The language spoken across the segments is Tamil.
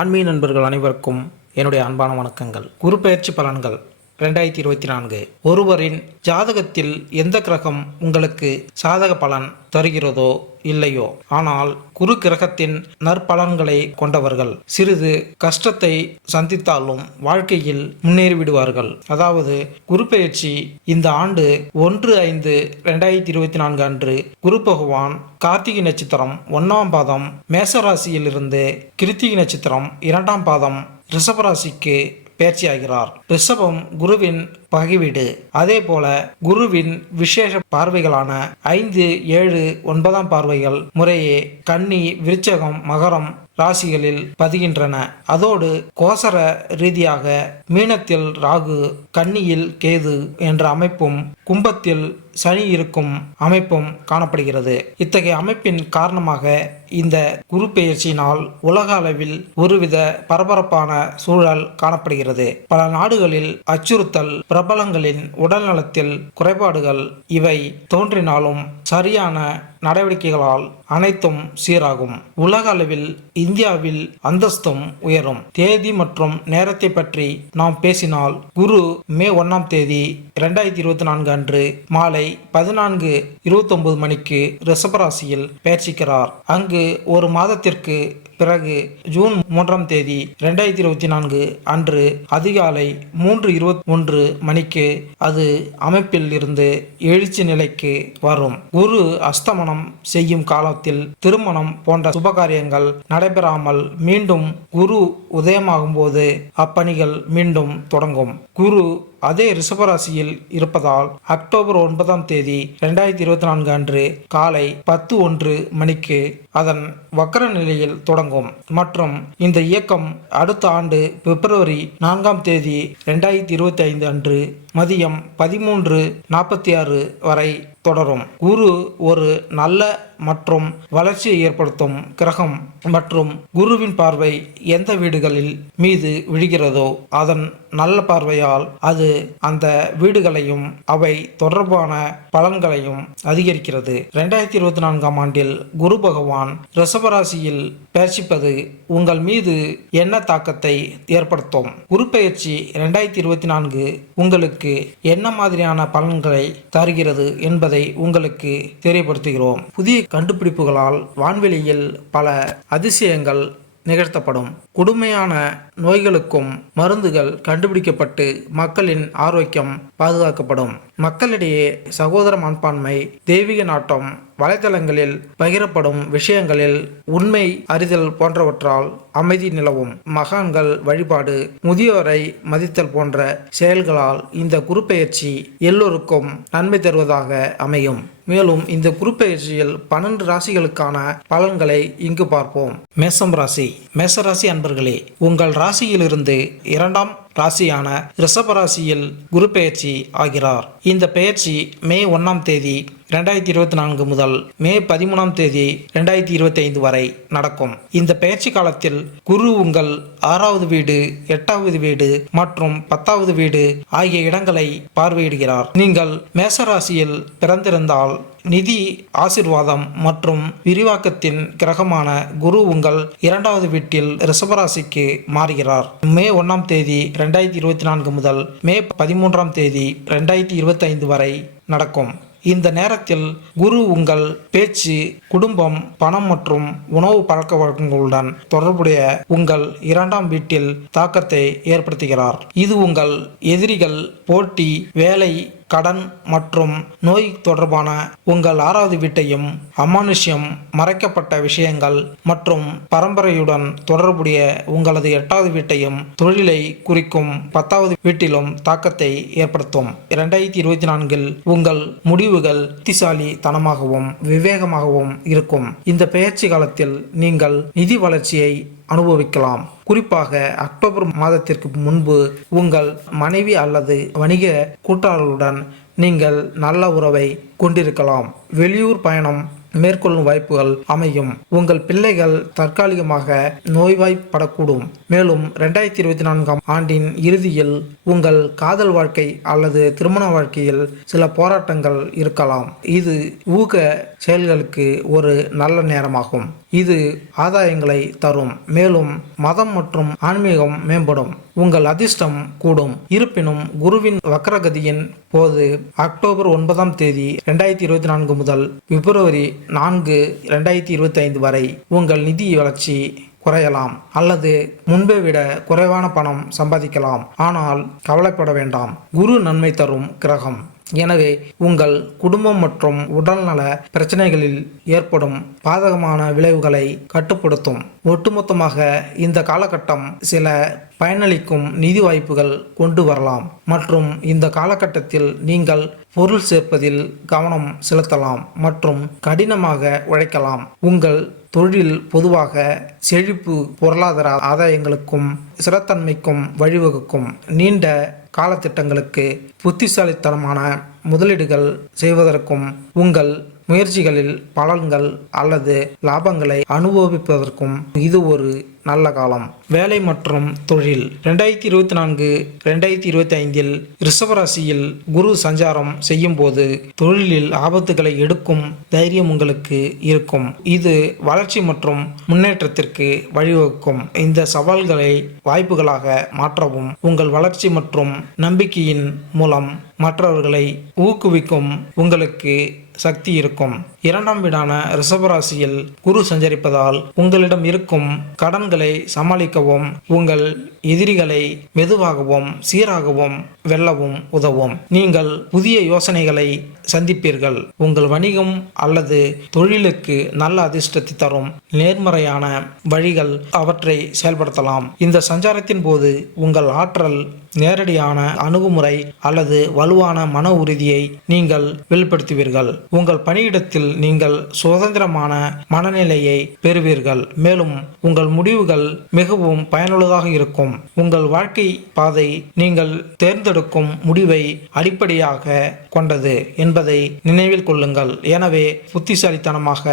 ஆன்மீக நண்பர்கள் அனைவருக்கும் என்னுடைய அன்பான வணக்கங்கள். குரு பயிற்சி பலன்கள். ரெண்டாயிரத்தி இருபத்தி நான்கு. ஒருவரின் ஜாதகத்தில் எந்த கிரகம் உங்களுக்கு சாதக பலன் தருகிறதோ இல்லையோ? ஆனால் குரு கிரகத்தின் நற்பலன்களை கொண்டவர்கள். சிறிது கஷ்டத்தை சந்தித்தாலும் வாழ்க்கையில் முன்னேறிவிடுவார்கள். அதாவது குருபெயர்ச்சி இந்த ஆண்டு ஒன்று ஐந்து ரெண்டாயிரத்தி இருபத்தி நான்கு அன்று குரு பகவான் கார்த்திகை நட்சத்திரம் ஒன்றாம் பாதம் மேசராசியிலிருந்து கிருத்திகை நட்சத்திரம் இரண்டாம் பாதம் ரிஷபராசிக்கு பயிற்சியாகிறார் ரிஷபம் குருவின் பகிவிடு அதே போல குருவின் விசேஷ பார்வைகளான ஐந்து ஏழு ஒன்பதாம் பார்வைகள் முறையே கன்னி விருச்சகம் மகரம் ராசிகளில் பதிகின்றன. அதோடு கோசர ரீதியாக மீனத்தில் ராகு கன்னியில் கேது என்ற அமைப்பும் கும்பத்தில் சனி இருக்கும் அமைப்பும் காணப்படுகிறது. இத்தகைய அமைப்பின் காரணமாக இந்த குரு பெயர்ச்சியினால் உலக அளவில் ஒருவித பரபரப்பான சூழல் காணப்படுகிறது. பல நாடுகளில் அச்சுறுத்தல் பிரபலங்களின் உடல்நலத்தில் குறைபாடுகள் இவை தோன்றினாலும் சரியான நடவடிக்கைகளால் அனைத்தும் சீராகும். உலக அளவில் இந்தியாவில் அந்தஸ்தும் உயரும். தேதி மற்றும் நேரத்தை பற்றி நாம் பேசினால் குரு மே ஒன்னாம் தேதி இரண்டாயிரத்தி இருபத்தி நான்கு அன்று மாலை பதினான்கு இருபத்தொன்பது மணிக்கு ரிஷபராசியில் பயிற்சிக்கிறார். அங்கு ஒரு மாதத்திற்கு பிறகு ஜூன் மூன்றாம் தேதி இரண்டாயிரத்தி இருபத்தி நான்கு அன்று அதிகாலை மூன்று இருபத்தி ஒன்று மணிக்கு அது அமைப்பில் இருந்து எழுச்சி நிலைக்கு வரும். குரு அஸ்தமனம் செய்யும் காலத்தில் திருமணம் போன்ற சுபகாரியங்கள் நடைபெறாமல் மீண்டும் குரு உதயமாகும் போது அப்பணிகள் மீண்டும் தொடங்கும். குரு அதே ரிஷபராசியில் இருப்பதால் அக்டோபர் ஒன்பதாம் தேதி இரண்டாயிரத்தி இருபத்தி நான்கு அன்று காலை பத்து ஒன்று மணிக்கு அதன் வக்கர நிலையில் தொடங்கும். மற்றும் இந்த இயக்கம் அடுத்த ஆண்டு பிப்ரவரி நான்காம் தேதி இரண்டாயிரத்தி இருபத்தி ஐந்து அன்று மதியம் பதிமூன்று நாற்பத்தி ஆறு வரை தொடரும். குரு ஒரு நல்ல மற்றும் வளர்ச்சியை ஏற்படுத்தும் கிரகம் மற்றும் குருவின் பார்வை எந்த வீடுகளில் மீது விழுகிறதோ அதன் நல்ல பார்வையால் அது அந்த வீடுகளையும் அவை தொடர்பான பலன்களையும் அதிகரிக்கிறது. ரெண்டாயிரத்தி இருபத்தி நான்காம் ஆண்டில் குரு பகவான் ரிஷபராசியில் பயிற்சிப்பது உங்கள் மீது என்ன தாக்கத்தை ஏற்படுத்தும்? குரு பயிற்சி ரெண்டாயிரத்தி இருபத்தி நான்கு உங்களுக்கு என்ன மாதிரியான பலன்களை தருகிறது என்பதை உங்களுக்கு தெரியப்படுத்துகிறோம். புதிய கண்டுபிடிப்புகளால் வான்வெளியில் பல அதிசயங்கள் நிகழ்த்தப்படும். கொடுமையான நோய்களுக்கும் மருந்துகள் கண்டுபிடிக்கப்பட்டு மக்களின் ஆரோக்கியம் பாதுகாக்கப்படும். மக்களிடையே சகோதர மனப்பான்மை தெய்வீக நாட்டம் வலைதளங்களில் பகிரப்படும் விஷயங்களில் உண்மை அறிதல் போன்றவற்றால் அமைதி நிலவும். மகான்கள் வழிபாடு முதியோரை மதித்தல் போன்ற செயல்களால் இந்த குருப்பெயர்ச்சி எல்லோருக்கும் நன்மை தருவதாக அமையும். மேலும் இந்த குருப்பெயர்ச்சியில் பன்னெண்டு ராசிகளுக்கான பலன்களை இங்கு பார்ப்போம். மேசம் ராசி. மேசராசி அன்பர்களே உங்கள் ராசியிலிருந்து இரண்டாம் ராசியான ரிஷபராசியில் குரு பெயர்ச்சி ஆகிறார். இந்த பெயர்ச்சி மே ஒன்றாம் தேதி ரெண்டாயிரத்தி இருபத்தி நான்கு முதல் மே பதிமூணாம் தேதி ரெண்டாயிரத்தி இருபத்தி ஐந்து வரை நடக்கும். இந்த பயிற்சி காலத்தில் குரு உங்கள் ஆறாவது வீடு எட்டாவது வீடு மற்றும் பத்தாவது வீடு ஆகிய இடங்களை பார்வையிடுகிறார். நீங்கள் மேசராசியில் பிறந்திருந்தால் நிதி ஆசிர்வாதம் மற்றும் விரிவாக்கத்தின் கிரகமான குரு உங்கள் இரண்டாவது வீட்டில் ரிஷபராசிக்கு மாறுகிறார். மே ஒன்றாம் தேதி ரெண்டாயிரத்தி இருபத்தி நான்கு முதல் மே பதிமூன்றாம் தேதி ரெண்டாயிரத்தி இருபத்தி ஐந்து வரை நடக்கும். இந்த நேரத்தில் குரு உங்கள் பேச்சு குடும்பம் பணம் மற்றும் உணவு பழக்க வழக்கங்களுடன் தொடர்புடைய உங்கள் இரண்டாம் வீட்டில் தாக்கத்தை ஏற்படுத்துகிறார். இது உங்கள் எதிரிகள் போட்டி வேலை கடன் மற்றும் நோய் தொடர்பான உங்கள் ஆறாவது வீட்டையும் அமானுஷ்யம் மறைக்கப்பட்ட விஷயங்கள் மற்றும் பரம்பரையுடன் தொடர்புடைய உங்களது எட்டாவது வீட்டையும் தொழிலை குறிக்கும் பத்தாவது வீட்டிலும் தாக்கத்தை ஏற்படுத்தும். இரண்டாயிரத்தி இருபத்தி நான்கில் உங்கள் முடிவுகள் புத்திசாலி தனமாகவும் விவேகமாகவும் இருக்கும். இந்த பெயர்ச்சி காலத்தில் நீங்கள் நிதி வளர்ச்சியை அனுபவிக்கலாம். குறிப்பாக அக்டோபர் மாதத்திற்கு முன்பு உங்கள் மனைவி அல்லது வணிக கூட்டாளர்களுடன் நீங்கள் நல்ல உறவை கொண்டிருக்கலாம். வெளியூர் பயணம் மேற்கொள்ளும் வாய்ப்புகள் அமையும். உங்கள் பிள்ளைகள் தற்காலிகமாக நோய்வாய்ப்படக்கூடும். மேலும் ரெண்டாயிரத்தி இருபத்தி நான்காம் ஆண்டின் இறுதியில் உங்கள் காதல் வாழ்க்கை அல்லது திருமண வாழ்க்கையில் சில போராட்டங்கள் இருக்கலாம். இது ஊக செயல்களுக்கு ஒரு நல்ல நேரமாகும். இது ஆதாயங்களை தரும். மேலும் மதம் மற்றும் ஆன்மீகம் மேம்படும். உங்கள் அதிர்ஷ்டம் கூடும். இருப்பினும் குருவின் வக்ரகதியின் போது அக்டோபர் ஒன்பதாம் தேதி ரெண்டாயிரத்தி இருபத்தி நான்கு முதல் பிப்ரவரி நான்கு ரெண்டாயிரத்தி இருபத்தி ஐந்து வரை உங்கள் நிதி வளர்ச்சி குறையலாம் அல்லது முன்பை விட குறைவான பணம் சம்பாதிக்கலாம். ஆனால் கவலைப்பட வேண்டாம். குரு நன்மை தரும் கிரகம். எனவே உங்கள் குடும்பம் மற்றும் உடல்நல பிரச்சனைகளில் ஏற்படும் பாதகமான விளைவுகளை கட்டுப்படுத்தும். ஒட்டுமொத்தமாக இந்த காலகட்டம் சில பயனளிக்கும் நிதி வாய்ப்புகள் கொண்டு வரலாம். மற்றும் இந்த காலகட்டத்தில் நீங்கள் பொருள் சேர்ப்பதில் கவனம் செலுத்தலாம் மற்றும் கடினமாக உழைக்கலாம். உங்கள் தொழில் பொதுவாக செழிப்பு பொருளாதார ஆதாயங்களுக்கும் சிறத்தன்மைக்கும் வழிவகுக்கும் நீண்ட காலத்திட்டங்களுக்கு புத்திசாலித்தனமான முதலீடுகள் செய்வதற்கும் உங்கள் முயற்சிகளில் பலன்கள் அல்லது லாபங்களை அனுபவிப்பதற்கும் இது ஒரு நல்ல காலம். வேலை மற்றும் தொழில். ரெண்டாயிரத்தி இருபத்தி நான்கு ரெண்டாயிரத்தி இருபத்தி ஐந்தில் ரிஷபராசியில் குரு சஞ்சாரம் செய்யும் போது தொழிலில் ஆபத்துகளை எடுக்கும் தைரியம் உங்களுக்கு இருக்கும். இது வளர்ச்சி மற்றும் முன்னேற்றத்திற்கு வழிவகுக்கும். இந்த சவால்களை வாய்ப்புகளாக மாற்றவும் உங்கள் வளர்ச்சி மற்றும் நம்பிக்கையின் மூலம் மற்றவர்களை ஊக்குவிக்கும் உங்களுக்கு சக்தி இருக்கும். இரண்டாம் வீடான ரிஷபராசியில் குரு சஞ்சரிப்பதால் உங்களிடம் இருக்கும் கடன்களை சமாளிக்கவும் உங்கள் எதிரிகளை மெதுவாகவும் சீராகவும் வெல்லவும் உதவும். நீங்கள் புதிய யோசனைகளை சந்திப்பீர்கள். உங்கள் வணிகம் அல்லது தொழிலுக்கு நல்ல அதிர்ஷ்டத்தை தரும் நேர்மறையான வழிகள் அவற்றை செயல்படுத்தலாம். இந்த சஞ்சாரத்தின் போது உங்கள் ஆற்றல் நேரடியான அணுகுமுறை அல்லது வலுவான மன உறுதியை நீங்கள் வெளிப்படுத்துவீர்கள். உங்கள் பணியிடத்தில் நீங்கள் சுதந்திரமான மனநிலையை பெறுவீர்கள். மேலும் உங்கள் முடிவுகள் மிகவும் பயனுள்ளதாக இருக்கும். உங்கள் வாழ்க்கை பாதை நீங்கள் தேர்ந்தெடுக்கும் முடிவை அடிப்படையாக கொண்டது என்பது நினைவில் கொள்ளுங்கள். எனவே புத்திசாலித்தனமாக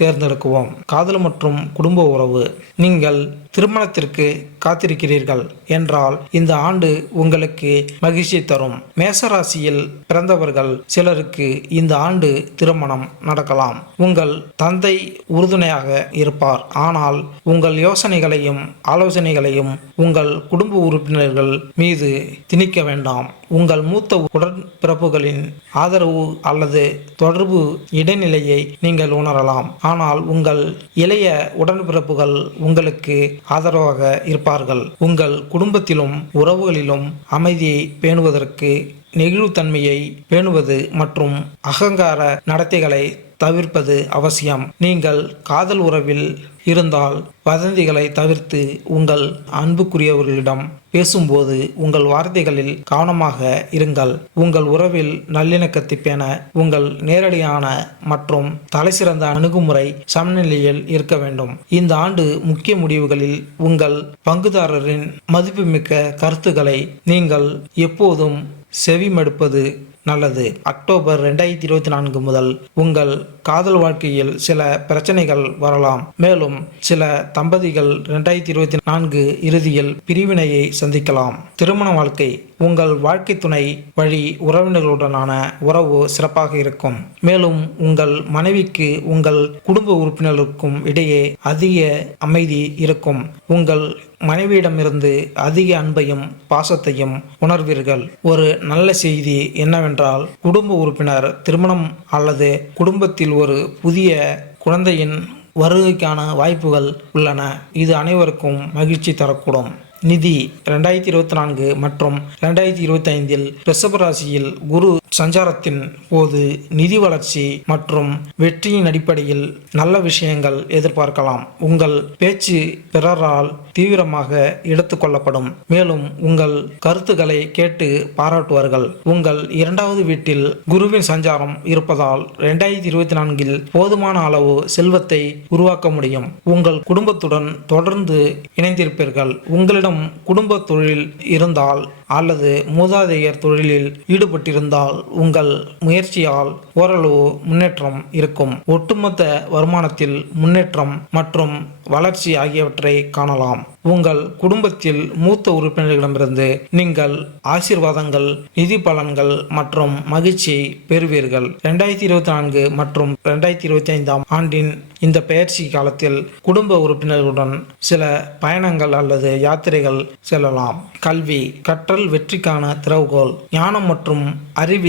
தேர்ந்தெடுக்குவோம். காதல் மற்றும் குடும்ப உறவு. நீங்கள் திருமணத்திற்கு காத்திருக்கிறீர்கள் என்றால் இந்த ஆண்டு உங்களுக்கு மகிழ்ச்சி தரும். மேசராசியில் பிறந்தவர்கள் சிலருக்கு இந்த ஆண்டு திருமணம் நடக்கலாம். உங்கள் தந்தை உறுதுணையாக இருப்பார். ஆனால் உங்கள் யோசனைகளையும் ஆலோசனைகளையும் உங்கள் குடும்ப உறுப்பினர்கள் மீது திணிக்க வேண்டாம். உங்கள் மூத்த உடன்பிறப்புகளின் ஆதரவு அல்லது தொடர்பு இடைநிலையை நீங்கள் உணரலாம். ஆனால் உங்கள் இளைய உடன்பிறப்புகள் உங்களுக்கு ஆதரவாக இருப்பார்கள். உங்கள் குடும்பத்திலும் உறவுகளிலும் அமைதியை பேணுவதற்கு நெகிழ்வுத்தன்மையை பேணுவது மற்றும் அகங்கார நடத்தைகளை தவிர்ப்பது அவசியம். நீங்கள் காதல் உறவில் இருந்தால் வதந்திகளை தவிர்த்து உங்கள் அன்புக்குரியவர்களிடம் பேசும்போது உங்கள் வார்த்தைகளில் கவனமாக இருங்கள். உங்கள் உறவில் நல்லிணக்கத்தை பேண உங்கள் நேரடியான மற்றும் தலைசிறந்த அணுகுமுறை சமநிலையில் இருக்க வேண்டும். இந்த ஆண்டு முக்கிய முடிவுகளில் உங்கள் பங்குதாரரின் மதிப்புமிக்க கருத்துக்களை நீங்கள் எப்போதும் செவிமடுப்பது நல்லது. அக்டோபர் ரெண்டாயிரத்தி இருபத்தி நான்கு முதல் உங்கள் காதல் வாழ்க்கையில் சில பிரச்சனைகள் வரலாம். மேலும் சில தம்பதிகள் ரெண்டாயிரத்தி இருபத்தி நான்கு இறுதியில் பிரிவினையை சந்திக்கலாம். திருமண வாழ்க்கை உங்கள் வாழ்க்கை துணை வழி உறவினர்களுடனான உறவு சிறப்பாக இருக்கும். மேலும் உங்கள் மனைவிக்கு உங்கள் குடும்ப உறுப்பினர்களுக்கும் இடையே அதிக அமைதி இருக்கும். உங்கள் மனைவியிடமிருந்து அதிக அன்பையும் பாசத்தையும் உணர்வீர்கள். ஒரு நல்ல செய்தி என்னவென்றால் குடும்ப உறுப்பினர் திருமணம் அல்லது குடும்பத்தில் ஒரு புதிய குழந்தையின் வருகைக்கான வாய்ப்புகள் உள்ளன. இது அனைவருக்கும் மகிழ்ச்சி தரக்கூடும். நிதி ரெண்டாயிரத்தி இருபத்தி நான்கு மற்றும் ரெண்டாயிரத்தி இருபத்தி ஐந்தில் ரிஷபராசியில் குரு சஞ்சாரத்தின் போது நிதி வளர்ச்சி மற்றும் வெற்றியின் அடிப்படையில் நல்ல விஷயங்கள் எதிர்பார்க்கலாம். உங்கள் பேச்சு பிறரால் தீவிரமாக எடுத்துக்கொள்ளப்படும் மேலும் உங்கள் கருத்துக்களை கேட்டு பாராட்டுவார்கள். உங்கள் இரண்டாவது வீட்டில் குருவின் சஞ்சாரம் இருப்பதால் ரெண்டாயிரத்தி இருபத்தி நான்கில் போதுமான அளவு செல்வத்தை உருவாக்க முடியும். உங்கள் குடும்பத்துடன் தொடர்ந்து இணைந்திருப்பீர்கள். உங்களிடம் குடும்ப தொழில் இருந்தால் அல்லது மூதாதையர் தொழிலில் ஈடுபட்டிருந்தால் உங்கள் முயற்சியால் ஓரளவு முன்னேற்றம் இருக்கும். ஒட்டுமொத்த வருமானத்தில் முன்னேற்றம் மற்றும் வளர்ச்சி ஆகியவற்றை காணலாம். உங்கள் குடும்பத்தில் மூத்த உறுப்பினர்களிடமிருந்து நீங்கள் ஆசீர்வாதங்கள் நிதி பலன்கள் மற்றும் மகிழ்ச்சியை பெறுவீர்கள். ரெண்டாயிரத்தி இருபத்தி நான்கு மற்றும் ரெண்டாயிரத்தி இருபத்தி ஐந்தாம் ஆண்டின் இந்த பயிற்சி காலத்தில் குடும்ப உறுப்பினர்களுடன் சில பயணங்கள் அல்லது யாத்திரைகள் செல்லலாம். கல்வி கற்றல் வெற்றிக்கான திறவுகோல் ஞானம் மற்றும்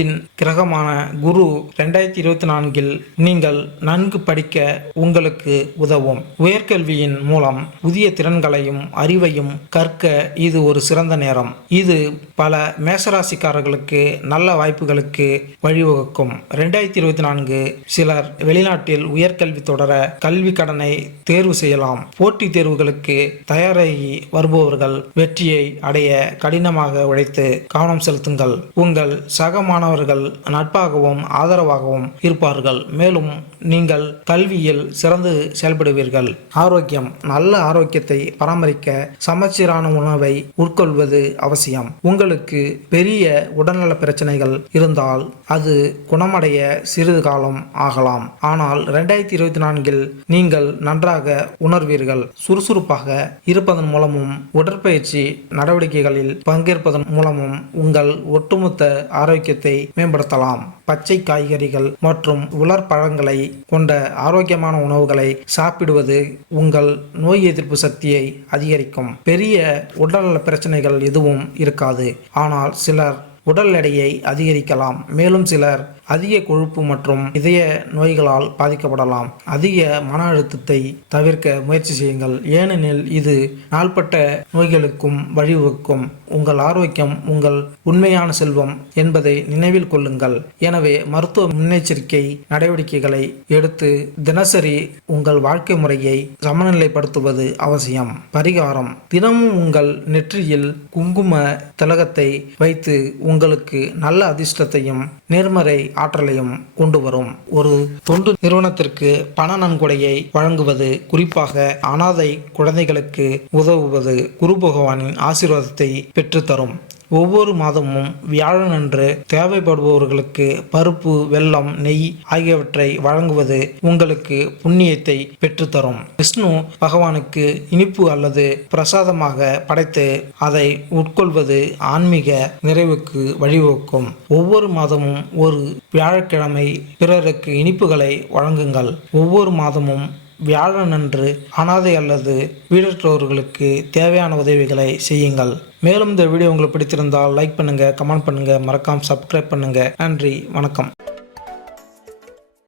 அறிவின் கிரகமான குரு ரெண்டாயிரத்தி இருபத்தி நான்கில் நீங்கள் நன்கு படிக்க உங்களுக்கு உதவும். உயர்கல்வியின் மூலம் புதிய திறன்களையும் அறிவையும் கற்க இது ஒரு சிறந்த நேரம். இது பல மேசராசிக்காரர்களுக்கு நல்ல வாய்ப்புகளுக்கு வழிவகுக்கும். ரெண்டாயிரத்தி இருபத்தி நான்கு சிலர் வெளிநாட்டில் உயர்கல்வி தொடர கல்வி கடனை தேர்வு செய்யலாம். போட்டித் தேர்வுகளுக்கு தயாராகி வருபவர்கள் வெற்றியை அடைய கடினமாக உழைத்து கவனம் செலுத்துங்கள். உங்கள் சக மாணவர்கள் நட்பாகவும் ஆதரவாகவும் இருப்பார்கள். மேலும் நீங்கள் கல்வியில் சிறந்து செயல்படுவீர்கள். ஆரோக்கியம் நல்ல ஆரோக்கியத்தை பராமரிக்க சமச்சீரான உணவை உட்கொள்வது அவசியம். உங்களுக்கு பெரிய உடல்நல பிரச்சனைகள் இருந்தால் அது குணமடைய சிறிது காலம் ஆகலாம். ஆனால் ரெண்டாயிரத்தி இருபத்தி நான்கில் நீங்கள் நன்றாக உணர்வீர்கள். சுறுசுறுப்பாக இருப்பதன் மூலமும் உடற்பயிற்சி நடவடிக்கைகளில் பங்கேற்பதன் மூலமும் உங்கள் ஒட்டுமொத்த ஆரோக்கியத்தை மேம்படுத்தலாம். பச்சை காய்கறிகள் மற்றும் உலர் பழங்களை கொண்ட ஆரோக்கியமான உணவுகளை சாப்பிடுவது உங்கள் நோய் எதிர்ப்பு சக்தியை அதிகரிக்கும். பெரிய உடல்நல பிரச்சனைகள் எதுவும் இருக்காது. ஆனால் சிலர் உடல் எடையை அதிகரிக்கலாம். மேலும் சிலர் அதிக கொழுப்பு மற்றும் இதய நோய்களால் பாதிக்கப்படலாம். அதிக மன அழுத்தத்தை தவிர்க்க முயற்சி செய்யுங்கள். ஏனெனில் இது நாள்பட்ட நோய்களுக்கும் வழிவகுக்கும். உங்கள் ஆரோக்கியம் உங்கள் உண்மையான செல்வம் என்பதை நினைவில் கொள்ளுங்கள். எனவே மருத்துவ முன்னெச்சரிக்கை நடவடிக்கைகளை எடுத்து தினசரி உங்கள் வாழ்க்கை முறையை சமநிலைப்படுத்துவது அவசியம். பரிகாரம். தினமும் உங்கள் நெற்றியில் குங்கும திலகத்தை வைத்து உங்களுக்கு நல்ல அதிர்ஷ்டத்தையும் நேர்மறை ஆற்றலையும் கொண்டு வரும். ஒரு தொண்டு நிறுவனத்திற்கு பண நன்கொடையை வழங்குவது குறிப்பாக அனாதை குழந்தைகளுக்கு உதவுவது குரு பகவானின் ஆசீர்வாதத்தை பெற்றுத்தரும். ஒவ்வொரு மாதமும் வியாழனன்று தேவைப்படுபவர்களுக்கு பருப்பு வெல்லம் நெய் ஆகியவற்றை வழங்குவது உங்களுக்கு புண்ணியத்தை பெற்றுத்தரும். விஷ்ணு பகவானுக்கு இனிப்பு அல்லது பிரசாதமாக படைத்து அதை உட்கொள்வது ஆன்மீக நிறைவுக்கு வழிவகுக்கும். ஒவ்வொரு மாதமும் ஒரு வியாழக்கிழமை பிறருக்கு இனிப்புகளை வழங்குங்கள். ஒவ்வொரு மாதமும் வியாழனன்று அனாதை அல்லது வீடற்றோர்களுக்கு தேவையான உதவிகளை செய்யுங்கள். மேலும் இந்த வீடியோ உங்களுக்கு பிடிச்சிருந்தால் லைக் பண்ணுங்கள் கமெண்ட் பண்ணுங்கள் மறக்காமல் சப்ஸ்கிரைப் பண்ணுங்கள் நன்றி வணக்கம்.